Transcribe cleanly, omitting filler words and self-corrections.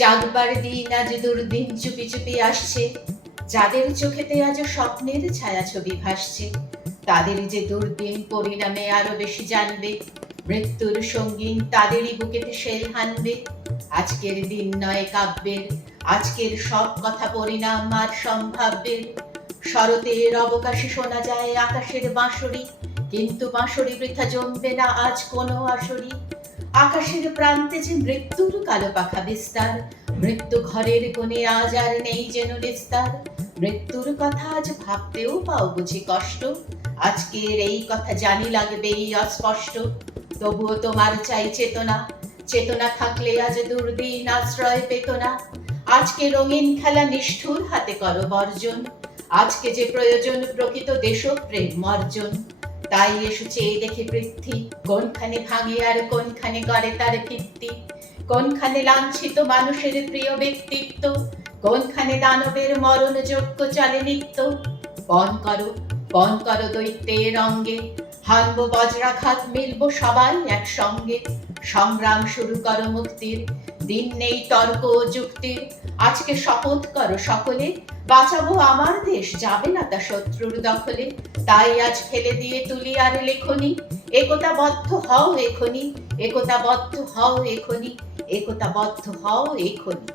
জাগবার দিন আজ দুর্দিন চুপি চুপি আসছে, যাদের চোখেতে আজ স্বপ্নের ছায়াছবি ভাসছে, তাদের যে দুর্দিন পরিণামে আরো বেশি জানবে, মৃত্যুর সঙ্গীন তাদেরই বুকেতে শেল হানবে। আজকের দিন নয় কাব্যের, আজকের সব কথা পরিণাম আর সম্ভাব্যের। শরতের অবকাশে শোনা যায় আকাশের বাঁশরি, কিন্তু বাঁশরি বৃথা জমবে না আজ কোনো আসরি। আকাশের প্রান্তে যে মৃত্যুর কালো পাখা বিস্তার, মৃত্যু ঘরের কোণে আজ আর নেই যেন নিস্তার। মৃত্যুর কথা আজ ভাবতেও পাও বুঝি কষ্ট, আজকের এই কথা জানি লাগবেই অস্পষ্ট। তবুও তোমার চাই চেতনা, চেতনা থাকলে আজ দুর্দিন আশ্রয় পেত না। আজকে রঙিন খেলা নিষ্ঠুর হাতে করো বর্জন, আজকে যে প্রয়োজন প্রকৃত দেশপ্রেম অর্জন। তাই এসো চেয়ে দেখে পৃথ্বী, কোনখানে ভাঙে আর কোনখানে গড়ে তার ভিত্তি। কোনখানে লাঞ্ছিত মানুষের প্রিয় ব্যক্তিত্ব, কোনখানে দানবের মরণযোগ্য চলে নিত্য। পণ করো দৈত্যের অঙ্গে, হানব বজ্রাঘাত, মিলব সবাই একসঙ্গে। সংগ্রাম শুরু করো মুক্তির, দিন নেই তর্ক ও যুক্তির। আজকে শপথ করো সকলে, বাঁচাবো আমার দেশ, যাবে না তা শত্রুর দখলে। তাই আজ ফেলে দিয়ে তুলি আর লেখনি, একতাবদ্ধ হও এখনি, একতাবদ্ধ হও এখনি, একতাবদ্ধ হও এখনি।